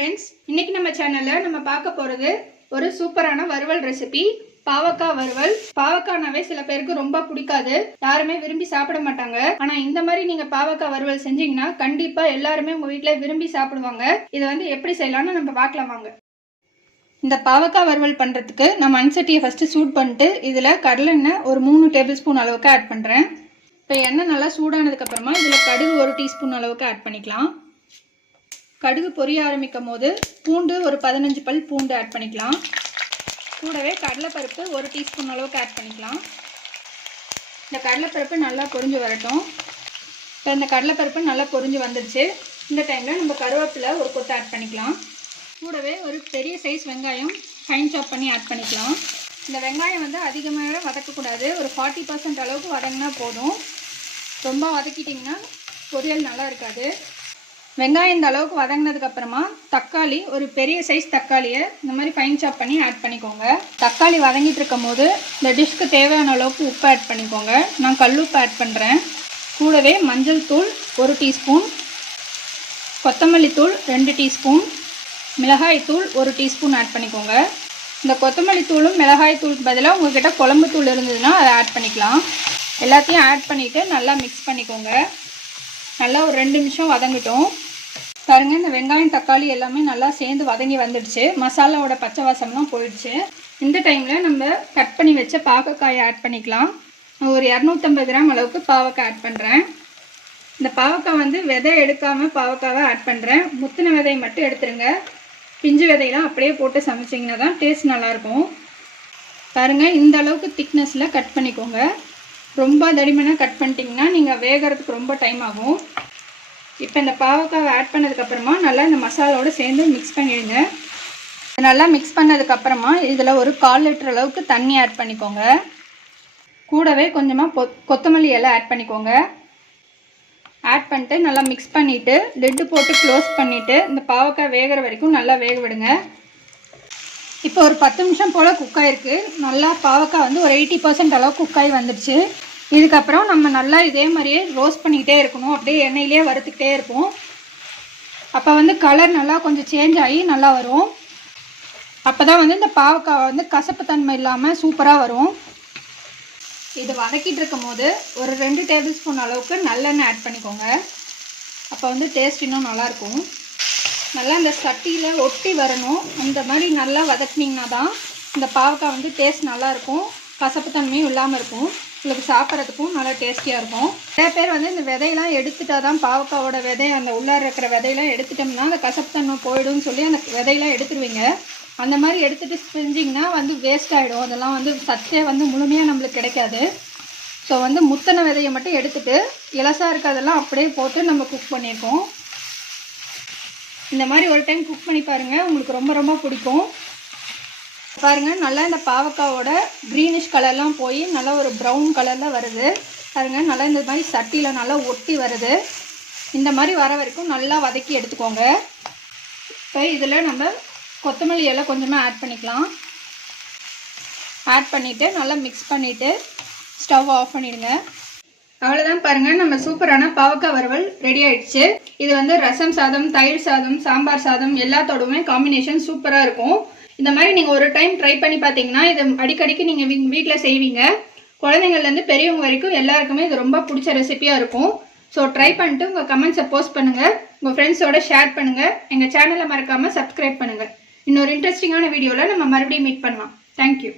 Friends, இன்னைக்கு நம்ம சேனல்ல நம்ம பார்க்க போறது ஒரு சூப்பரான வறுவல் ரெசிபி, பாவக்காய் வறுவல். பாவக்காய்னாவே சில பேருக்கு ரொம்ப பிடிக்காது, யாருமே விரும்பி சாப்பிட மாட்டாங்க. ஆனா இந்த மாதிரி நீங்க பாவக்காய் வறுவல் செஞ்சீங்கன்னா கண்டிப்பா எல்லாருமே உங்க வீட்டுல விரும்பி சாப்பிடுவாங்க. இதை வந்து எப்படி செய்யலாம்னு நம்ம பார்க்கலாம் வாங்க. இந்த பாவக்காய் வறுவல் பண்றதுக்கு நான் மண்சட்டியை ஃபர்ஸ்ட் சூட் பண்ணிட்டு இதுல கடலெண்ணெய் ஒரு 3 டேபிள் ஸ்பூன் அளவுக்கு ஆட் பண்றேன். இப்போ எண்ணெய் நல்லா சூடானதுக்கு அப்புறமா இதுல கடுகு 1 டீஸ்பூன் அளவுக்கு ஆட் பண்ணிக்கலாம். கடுகு பொரிய ஆரம்பிக்கும் போது பூண்டு ஒரு 15 பல் பூண்டு ஆட் பண்ணிக்கலாம். கூடவே கடலைப்பருப்பு 1 டீஸ்பூன் அளவுக்கு ஆட் பண்ணிக்கலாம். இந்த கடலைப்பருப்பு நல்லா பொரிஞ்சு வரட்டும். இப்போ இந்த கடலைப்பருப்பு நல்லா பொரிஞ்சு வந்துடுச்சு. இந்த டைமில் நம்ம கருவேப்பிலை ஒரு கொத்து ஆட் பண்ணிக்கலாம். கூடவே ஒரு பெரிய சைஸ் வெங்காயம் ஃபைன் சாப் பண்ணி ஆட் பண்ணிக்கலாம். இந்த வெங்காயம் வந்து அதிகமாக வதக்கக்கூடாது, ஒரு 40% அளவுக்கு வதங்கினா போதும். ரொம்ப வதக்கிட்டிங்கன்னா பொரியல் நல்லா இருக்காது. வெங்காயம் இந்த அளவுக்கு வதங்கினதுக்கு அப்புறமா தக்காளி, ஒரு பெரிய சைஸ் தக்காளியை இந்த மாதிரி ஃபைன் சாப் பண்ணி ஆட் பண்ணிக்கோங்க. தக்காளி வதங்கிட்டு இருக்கும் போது இந்த டிஷ்க்கு தேவையான அளவுக்கு உப்பு ஆட் பண்ணிக்கோங்க. நான் கல்லுப்பு ஆட் பண்ணுறேன். கூடவே மஞ்சள் தூள் 1 டீஸ்பூன், கொத்தமல்லி தூள் 2 டீஸ்பூன், மிளகாய் தூள் 1 டீஸ்பூன் ஆட் பண்ணிக்கோங்க. இந்த கொத்தமல்லி தூளும் மிளகாய் தூளுக்கு பதிலாக உங்கள்கிட்ட குழம்பு தூள் இருந்ததுன்னா அதை ஆட் பண்ணிக்கலாம். எல்லாத்தையும் ஆட் பண்ணிவிட்டு நல்லா மிக்ஸ் பண்ணிக்கோங்க. நல்லா ஒரு 2 நிமிஷம் வதங்கட்டும். பாருங்க, இந்த வெங்காயம் தக்காளி எல்லாமே நல்லா சேர்ந்து வதங்கி வந்துடுச்சு. மசாலாவோட பச்சை வாசம்லாம் போயிடுச்சு. இந்த டைமில் நம்ம கட் பண்ணி வச்ச பாவக்காயை ஆட் பண்ணிக்கலாம். ஒரு 250 கிராம் அளவுக்கு பாவக்காய் ஆட் பண்ணுறேன். இந்த பாவக்காய் வந்து விதை எடுக்காமல் பாவக்காவை ஆட் பண்ணுறேன். முத்தின விதையை மட்டும் எடுத்துருங்க. பிஞ்சு விதையெல்லாம் அப்படியே போட்டு சமைச்சிங்கன்னா தான் டேஸ்ட் நல்லாயிருக்கும். பாருங்கள், இந்த அளவுக்கு திக்னஸில் கட் பண்ணிக்கோங்க. ரொம்ப தடிமனாக கட் பண்ணிட்டீங்கன்னா நீங்கள் வேகிறதுக்கு ரொம்ப டைம் ஆகும். இப்போ இந்த பாவக்காவை ஆட் பண்ணதுக்கப்புறமா நல்லா இந்த மசாலாவோடு சேர்ந்து மிக்ஸ் பண்ணிடுங்க. நல்லா மிக்ஸ் பண்ணதுக்கப்புறமா இதில் ஒரு 1/4 லிட்டர் அளவுக்கு தண்ணி ஆட் பண்ணிக்கோங்க. கூடவே கொஞ்சமாக கொத்தமல்லி இலை ஆட் பண்ணிக்கோங்க. ஆட் பண்ணிட்டு நல்லா மிக்ஸ் பண்ணிவிட்டு லிட்டு போட்டு க்ளோஸ் பண்ணிவிட்டு இந்த பாவக்காய் வேகிற வரைக்கும் நல்லா வேக விடுங்க. இப்போ ஒரு 10 நிமிஷம் போல் குக் ஆகிருக்கு. நல்லா பாவக்காய் வந்து ஒரு 80% அளவுக்கு குக் ஆகி வந்துடுச்சு. இதுக்கப்புறம் நம்ம நல்லா இதே மாதிரியே ரோஸ்ட் பண்ணிக்கிட்டே இருக்கணும். அப்படியே எண்ணெயிலே வறுத்துக்கிட்டே இருப்போம். அப்போ வந்து கலர் நல்லா கொஞ்சம் சேஞ்ச் ஆகி நல்லா வரும். அப்போ தான் வந்து இந்த பாவக்காய் வந்து கசப்பு தன்மை இல்லாமல் சூப்பராக வரும். இது வதக்கிட்டு இருக்கும் போது ஒரு 2 டேபிள் ஸ்பூன் அளவுக்கு நல்லெண்ணெய் ஆட் பண்ணிக்கோங்க. அப்போ வந்து டேஸ்ட் இன்னும் நல்லாயிருக்கும். நல்லா இந்த சட்டியில் ஒட்டி வரணும். அந்த மாதிரி நல்லா வதக்கினீங்கன்னா தான் இந்த பாவக்காய் வந்து டேஸ்ட் நல்லாயிருக்கும். கசப்பு தன்மையும் இல்லாமல் இருக்கும். உங்களுக்கு சாப்பிட்றதுக்கும் நல்லா டேஸ்டியாக இருக்கும். நிறைய பேர் வந்து இந்த விதையெல்லாம் எடுத்துட்டா தான் பாவக்காவோட விதை, அந்த உள்ளார இருக்கிற விதையெல்லாம் எடுத்துட்டோம்னா அந்த கசப்பு தன்மை போயிடும்னு சொல்லி அந்த விதையெல்லாம் எடுத்துருவீங்க. அந்த மாதிரி எடுத்துகிட்டு செஞ்சிங்கன்னா வந்து வேஸ்ட் ஆகிடும். அதெல்லாம் வந்து சத்தே வந்து முழுமையாக நம்மளுக்கு கிடைக்காது. ஸோ வந்து முத்தின விதையை மட்டும் எடுத்துகிட்டு இலசாக இருக்கிறதெல்லாம் அப்படியே போட்டு நம்ம குக் பண்ணியிருக்கோம். இந்த மாதிரி ஒரு டைம் குக் பண்ணி பாருங்கள், உங்களுக்கு ரொம்ப ரொம்ப பிடிக்கும். பாருங்கள், நல்லா இந்த பாவக்காவோட க்ரீனிஷ் கலர்லாம் போய் நல்லா ஒரு ப்ரௌன் கலரில் வருது. பாருங்கள், நல்லா இந்த மாதிரி சட்டியில் நல்லா ஒட்டி வருது. இந்த மாதிரி வர வரைக்கும் நல்லா வதக்கி எடுத்துக்கோங்க. இப்போ இதில் நம்ம கொத்தமல்லி இலை கொஞ்சமாக ஆட் பண்ணிக்கலாம். ஆட் பண்ணிவிட்டு நல்லா மிக்ஸ் பண்ணிவிட்டு ஸ்டவ் ஆஃப் பண்ணிவிடுங்க. அவ்வளோதான். பாருங்கள், நம்ம சூப்பரான பாவக்காய் வறுவல் ரெடி ஆயிடுச்சு. இது வந்து ரசம் சாதம், தயிர் சாதம், சாம்பார் சாதம் எல்லாத்தோடுமே காம்பினேஷன் சூப்பராக இருக்கும். இந்த மாதிரி நீங்கள் ஒரு டைம் ட்ரை பண்ணி பார்த்தீங்கன்னா இது அடிக்கடிக்கு நீங்கள் வீட்டில் செய்வீங்க. குழந்தைங்கள்லேருந்து பெரியவங்க வரைக்கும் எல்லாருக்குமே இது ரொம்ப பிடிச்ச ரெசிபியாக இருக்கும். ஸோ ட்ரை பண்ணிட்டு உங்கள் கமெண்ட்ஸை போஸ்ட் பண்ணுங்கள், உங்கள் ஃப்ரெண்ட்ஸோட ஷேர் பண்ணுங்கள். எங்கள் சேனலை மறக்காமல் சப்ஸ்கிரைப் பண்ணுங்கள். இன்னொரு இன்ட்ரெஸ்டிங்கான வீடியோவில் நம்ம மறுபடியும் மீட் பண்ணலாம். தேங்க்யூ.